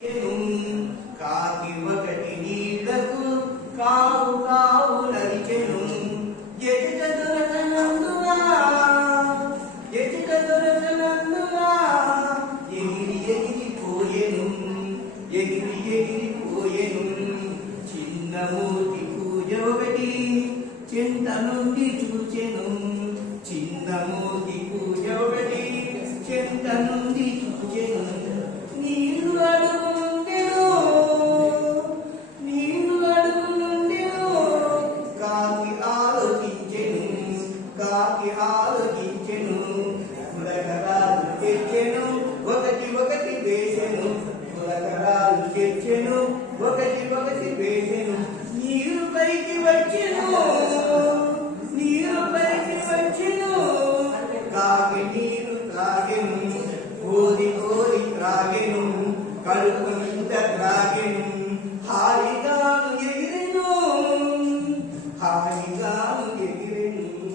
కాకి ఒకటి నీళ్లకు కావు కావు నరిచెను ఎదుట దొరకనందునా ఎగిరి ఎగిరిపోయెను చిన్న మూర్తి పూజ ఒకటి చింత నుండి చూచెను చిన్న మూర్తి పూజ ఒకటి చింత నుండి చూచెను నీరు అడుగు కాకి ఆలోచించెను పులకరాలు తెచ్చెను ఒకటి వేసెను పులకరాలు తెచ్చెను ఒకటి వేసెను నీరు పైకి వచ్చెను కాకి నీరు త్రాగెను కోరి త్రాగెను కడుపు నింద త్రాగెను హాయిగాను ఎగిరెను